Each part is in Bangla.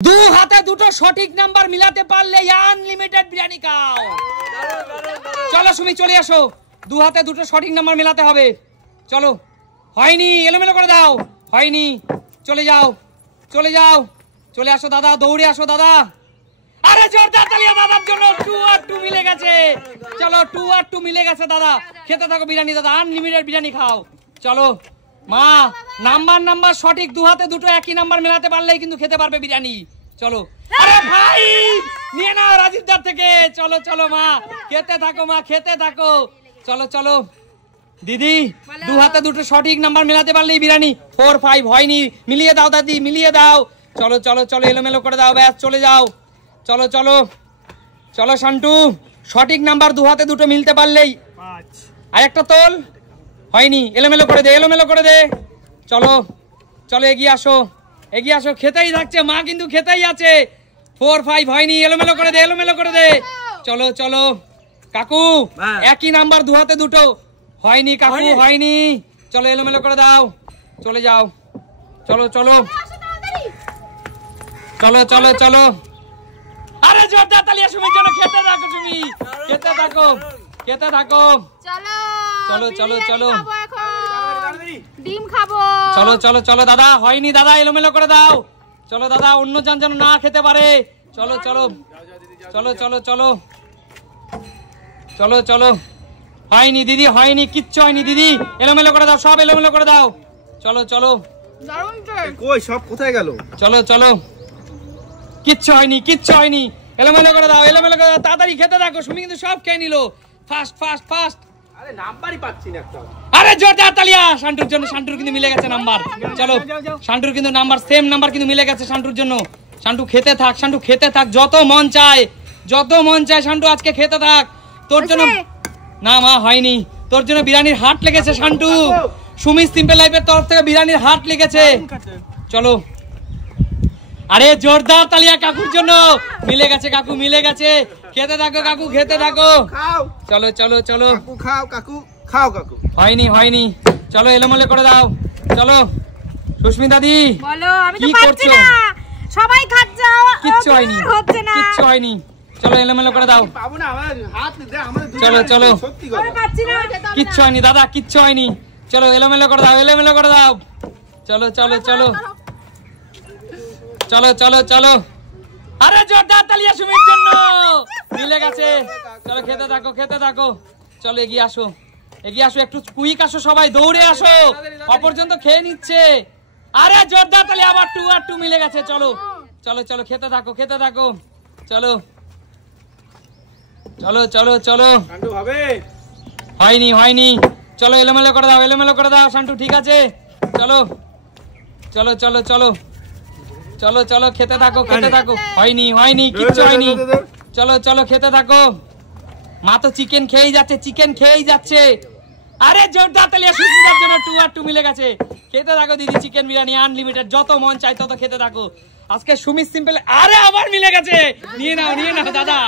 দু হাতে দুটো সঠিক নাম্বার মিলাতে পারলে আনলিমিটেড বিরিয়ানি খাও। চলো সুমি চলে আসো, দু হাতে দুটো সঠিক নাম্বার মেলাতে হবে। চলো, হয়নি, এলোমেলো করে দাও, হয়নি, চলে যাও চলে যাও, চলে আসো দাদা, দৌড়ে আসো দাদা। আরে জোরদার তালিয়া দাদার জন্য 2 আর 2 মিলে গেছে। চলো 2 আর 2 মিলে গেছে দাদা, খেতে থাকো বিরিয়ানি দাদা, আনলিমিটেড বিরিয়ানি খাও। চলো মা, নাম্বার সঠিক, দু হাতে দুটো একই নাম্বার মেলাতে পারলেই কিন্তু খেতে পারবে বিরিয়ানি। চলো, আরে ভাই নিয়ে নাও রাজীবদার থেকে। চলো চলো মা, খেতে থাকো মা, খেতে থাকো। চলো চলো দিদি, দু হাতে দুটো সঠিক নাম্বার মেলাতে পারলেই বিরিয়ানি। 4 5 হয়নি, মিলিয়ে দাও দাদি, মিলিয়ে দাও। চলো চলো চলো, এলোমেলো করে দাও, ব্যাস চলে যাও। চলো চলো চলো শান্টু, সঠিক নাম্বার দু হাতে দুটো মিলতে পারলেই। আর একটা তোল, হয়নি, এলোমেলো করে দে, এলোমেলো করে দে। চলো চলো, এগিয়ে আসো, এগিয়ে আসো, খেতেই থাকছে মা, কিন্তু খেতেই আছে। 4 5 হয়নি, এলোমেলো করে দে, এলোমেলো করে দে। চলো চলো কাকু, একই নাম্বার দু হাতে দুটো, হয়নি কাকু, হয়নি। চলো এলোমেলো করে দাও, চলে যাও। চলো চলো চলো চলো চলো, আরে জোরদার তালিয়া সুমির জন্য। খেতে থাকো সুমি, খেতে থাকো, খেতে থাকো। চলো চলো চলো, ডিম খাবো। চলো চলো চলো দাদা, হয়নি দাদা, এলোমেলো করে দাও। চলো দাদা, অন্য জন যেন না খেতে পারে। চলো চলো চলো চলো চলো চলো চলো, হয়নি দিদি, হয়নি, কিচ্ছু হয়নি দিদি, এলোমেলো করে দাও, সব এলোমেলো করে দাও। চলো চলো, কই সব কোথায় গেল? চলো চলো, কিচ্ছু হয়নি, কিচ্ছু হয়নি, এলোমেলো করে দাও, এলোমেলো করে দাও, তাড়াতাড়ি খেতে থাকো। সুমি কিন্তু সব খেয়ে নিল, ফাস্ট ফাস্ট ফাস্ট। আরে নাম্বারই পাচ্ছি না একটা। আরে জোরদার তালিয়া শান্টুর জন্য, শান্টুর কিন্তু মিলে গেছে নাম্বার। চলো, শান্টুর কিন্তু নাম্বার, সেম নাম্বার কিন্তু মিলে গেছে শান্টুর জন্য। শান্টু খেতে থাক, শান্টু খেতে থাক, যত মন চায়, যত মন চায় শান্টু আজকে খেতে থাক। তোর জন্য না মা, হয়নি, তোর জন্য বিরিয়ানির হাট লেগেছে শান্টু। সুমি সিম্পল লাইফের তরফ থেকে বিরিয়ানির হাট লেগেছে। চলো, আরে জোরদার তালিয়া কাকুর জন্য, মিলে গেছে কাকু, মিলে গেছে। খেতে থাকো কাকু, খেতে থাকো। চলো চলো চলো, খাও কাকু, খাও কাকু। হয়নি হয়নি, চলো এলোমেলো করে দাও। চলো সুস্মিতা দি, বলো, আমি তো কি পারছি করছো? না, সবাই খাচ্ছে, কিচ্ছু হয়নি, হচ্ছে না, কিচ্ছু হয়নি। চলো এলোমেলো করে দাও। পাবো না, আমার হাত দে, আমাদের চলো চলো, সত্যি আমি কথা। পারছি না। কিচ্ছু হয়নি দাদা, কিচ্ছু হয়নি। চলো এলোমেলো করে দাও, এলোমেলো করে দাও। চলো চলো চলো চলো চলো চলো, আরে জোরদার তালিয়া সুমির জন্য, মিলে গেছে। চলো খেতে থাকো, খেতে থাকো। চলো এগিয়ে আসো, এগিয়ে আসো, একটু কুইক আসো, সবাই দৌড়ে আসো, অপরজন তো খেয়ে নিচ্ছে। আরে জোরদার তালিয়া, আবার 2 আর 2 মিলে গেছে। চলো চলো চলো, খেতে থাকো, খেতে থাকো। চলো চলো চলো চলো, কান্ডু হবে? হয়নি হয়নি, চলো এলোমেলো করে দাও, এলোমেলো করে দাও শান্টু, ঠিক আছে। চলো চলো চলো চলো চলো চলো, খেতে থাকো, খেতে থাকো। হয়নি হয়নি, কিচ্ছু হয়নি। চলো চলো, খেতে থাকো। মা তো চিকেন খেয়েই যাচ্ছে, চিকেন খেয়েই যাচ্ছে। আরে জোরদার তালিয়া সুস্মিতার জন্য 2 আর 2 মিলে গেছে। খেতে থাকো দিদি, চিকেন বিরিয়ানি আনলিমিটেড, যত মন চাই তত খেতে থাকো। আজকে সুমি সিম্পল, আরে আবার মিলে গেছে। নিয়ে নাও, নিয়ে নাও দাদা,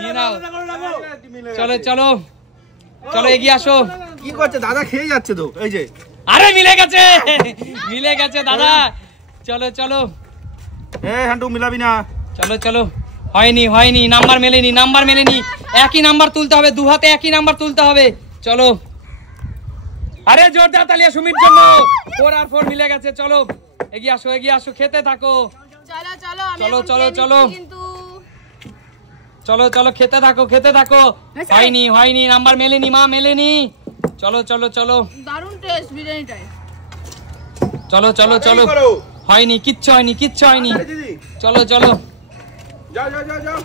নিয়ে নাও। চলো চলো চলো, এগিয়ে আসো। কি করছে দাদা? খেয়ে যাচ্ছে তো, এই যে। আরে মিলে গেছে, মিলে গেছে দাদা। চলো চলো, হান্টু মিলাবি না। চলো চলো, হয়নি হয়নি, নাম্বার মেলেনি, নাম্বার মেলেনি। একই নাম্বার তুলতে হবে, দু হাতে একই নাম্বার তুলতে হবে। চলো, আরে জোরদার তালিয়া সুমির জন্য। 4 আর 4 মিলে গেছে। চলো এগিয়ে আসো, এগিয়ে আসো, খেতে থাকো। চলো চলো, আমি চলো, এখন চলো, খেয়ে চলো। নিচ্ছি কিন্তু। চলো চলো, খেতে থাকো, খেতে থাকো। হয়নি হয়নি, নাম্বার মেলেনি মা, মেলেনি। চলো চলো চলো, দারুণ টেস্ট বিরিয়ানিটাই। চলো চলো চলো, হয়নি, কিচ্ছু হয়নি, কিচ্ছু হয়নি। দিদি চলো চলো, যাও যাও যাও যাও।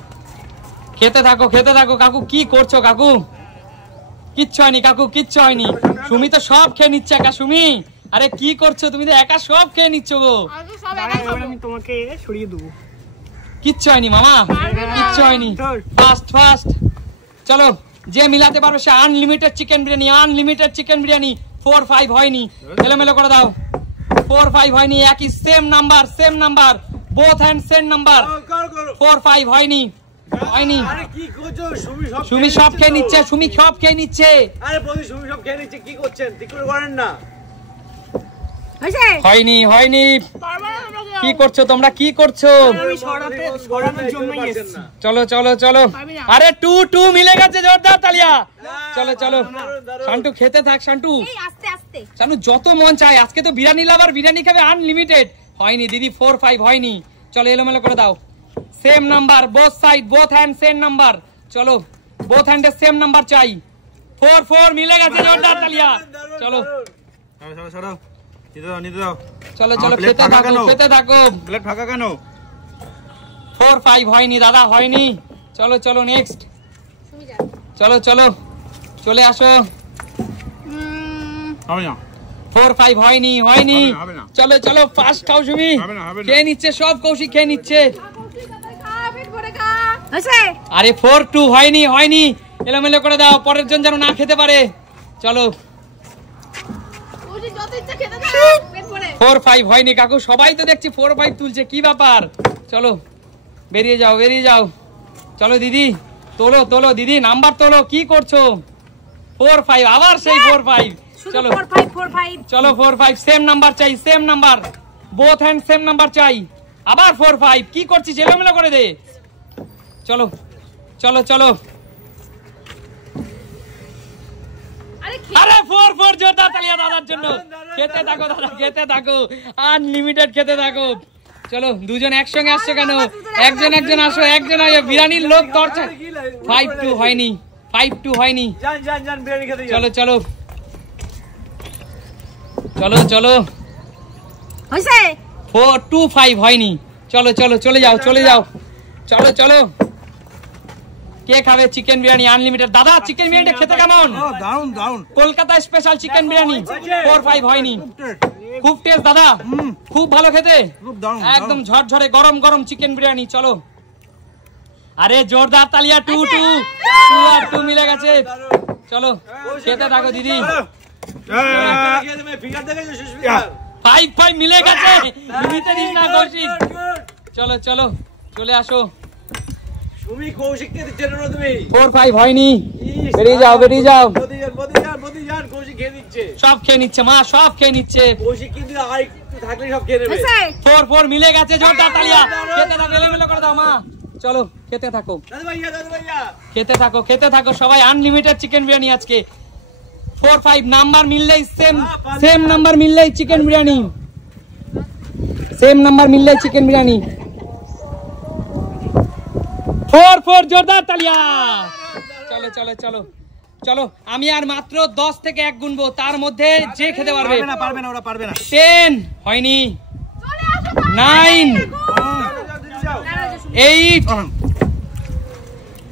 খেতে থাকো, খেতে থাকো। কাকু কি করছো কাকু? কিচ্ছু হয়নি কাকু, কিচ্ছু হয়নি। সুমি তো সব খেয়ে নিচ্ছে একা। সুমি, আরে কি করছো তুমি? তো একা সব খেয়ে নিচ্ছ গো। আগে সব একাই খাবো। আমি তোমাকে সরিয়ে দেবো। কিচ্ছু হয়নি মামা, কিচ্ছু হয়নি। ফাস্ট ফাস্ট, চলো। যে মিলাতে পারবে সে unlimited chicken biryani, unlimited chicken biryani. 4 5 হয়নি, এলোমেলো করে দাও। 4 5 হয়নি, একই same number, same number, both hand same number. 4 5 হয়নি, হয়নি। আরে কি করছো? সুমি সব খেয়ে নিচ্ছে, সুমি সব খেয়ে নিচ্ছে। আরে বলি সুমি সব খেয়ে নিচ্ছে, কি করছেন? ঠিক করে করেন না। হয়েছে? হয়নি হয়নি, পারবো না তোমরা কি করছো তোমরা, কি করছো? চলো চলো চলো, আরে 2-2 মিলে গেছে, জোরদার তালিয়া। চলো চলো শান্টু, খেতে থাক শান্টু। আস্তে আস্তে শান্টু যত মন চায়, আজকে তো বিরিয়ানি লাভার, বিরিয়ানি খাবে আনলিমিটেড। হয়নি দিদি, 4-5 হয়নি। চলো এলোমেলো করে দাও, same number, both side, both hand same number. চলো বোথ হ্যান্ডে সেম নাম্বার চাই। 4-4 মিলে গেছে, জোরদার তালিয়া। চলো চলো চলো, খেতে থাকো খেতে থাকো। প্লেট ফাঁকা কেন? 4-5 হয়নি দাদা, হয়নি। চলো চলো নেক্সট, চলো চলো চলে আসো। 4-5 হয়নি, হয়নি। হবে না। চলো চলো ফাস্ট খাও সুমি। হবে না, হবে না। খেয়ে নিচ্ছে সব, কৌশিক খেয়ে নিচ্ছে। হয়েছে আরে 4-2 হয়নি, হয়নি। এলোমেলো করে দাও, পরের জন যেন না খেতে পারে। চলো যত ইচ্ছা খেতে দাও, পেট ভরে। 4-5 হয়নি কাকু, সবাই তো দেখছি 4-5 তুলছে, কি ব্যাপার? চলো বেরিয়ে যাও, বেরিয়ে যাও। চলো দিদি, তোলো তোলো দিদি, নাম্বার তোলো, কি করছো? 4-5, আবার সেই 4-5। চলো 4-5 চলো 4-5 সেম নাম্বার চাই, same number, both hand same number চাই। আবার 4-5, কি করছিস? এলোমেলো করে দে। চলো চলো চলো, আরে 4-4, জোরদার তালিয়া দাদার জন্য। খেতে থাকো দাদা, খেতে থাকো, আনলিমিটেড খেতে থাকো। চলো দুজন একসঙ্গে আসছো কেন? একজন একজন আসো, একজন বিরিয়ানির লোক দরকার। 5-2 হয়নি, 5-2 হয়নি। চলো চলো চলো চলো, হয়েছে 4-2-5 হয়নি। চলো চলো চলে যাও, চলে যাও। চলো চলো, কে খাবে চিকেন বিরিয়ানি আনলিমিটেড? দাদা চিকেন বিরিয়ানিটা খেতে কেমন? দারুন দারুন, কলকাতা স্পেশাল চিকেন বিরিয়ানি। 4-5 হয়নি, খুব টেস্ট দাদা, খুব ভালো খেতে, একদম ঝরঝরে গরম গরম চিকেন বিরিয়ানি। চলো, আরে জোরদার তালিয়া, 2-2 2 মিলে গেছে। চলো খেতে থাকো দিদি। 5-5 মিলে গেছে, নিতে দিস না কৌশিক। চলো চলো চলে আসো। তুমি কৌশিককে দিচ্ছ না তুমি। 4-5 হয়নি, বেরিয়ে যাও, বেরিয়ে যাও। বদি যান কৌশিক খেয়ে দিচ্ছে। সব খেয়ে নিচ্ছে মা, সব খেয়ে নিচ্ছে। কৌশিক কিন্তু আর একটু থাকলে সব খেয়ে নেবে। হয়েছে 4-4 মিলে গেছে, জোরদার তালিয়া। খেতে থাকো, এলোমেলো করে দাও মা। চলো খেতে থাকো, দাদু ভাইয়া খেতে থাকো, খেতে থাকো সবাই, আনলিমিটেড চিকেন বিরিয়ানি আজকে। 4-5 নাম্বার মিললেই সেম, সেম নাম্বার মিললেই চিকেন বিরিয়ানি, সেম নাম্বার মিললেই চিকেন বিরিয়ানি। 4-4 জোরদার তালিয়া। চলো চলো চলো চলো, আমি আর মাত্র 10 থেকে 1 গুনবো, তার মধ্যে যে খেতে পারবে। পারবে না, ওরা পারবে না। 10 হয়নি, 9 8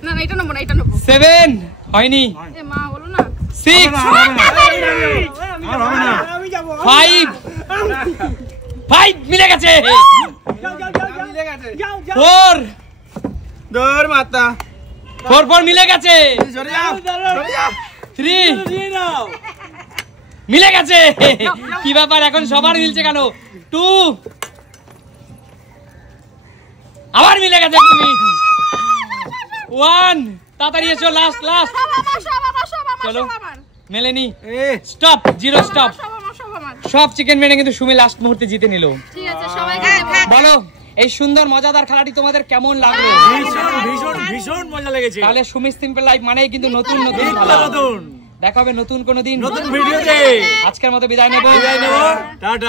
না না, এটা নেবো না, এটা নেবো। 7 হয়নি, এ মা বলো না 6 5 মিলে গেছে, 4 দৌড় মাতা 4 মিলে গেছে, সরে যাও, সরে যাও। 3 মিলে গেছে। কি ব্যাপার এখন সবার মিলছে কেন? 2 আবার মিলে গেছে। তুমি 1 তাড়াতাড়ি এসো, লাস্ট লাস্ট। চলো মেলেনি, স্টপ, 0 স্টপ। সব চিকেন মেনে কিন্তু সুমি লাস্ট মুহূর্তে জিতে নিল। ঠিক আছে সবাই বলো এই সুন্দর মজাদার খেলাটি তোমাদের কেমন লাগলো? ভীষণ মজা লেগেছে। তাহলে সুমি সিম্পল লাইফ মানেই কিন্তু নতুন নতুন খেলা। দেখা হবে নতুন কোনো দিন, নতুন ভিডিওতে। আজকের মতো বিদায় নেবো। টাটা।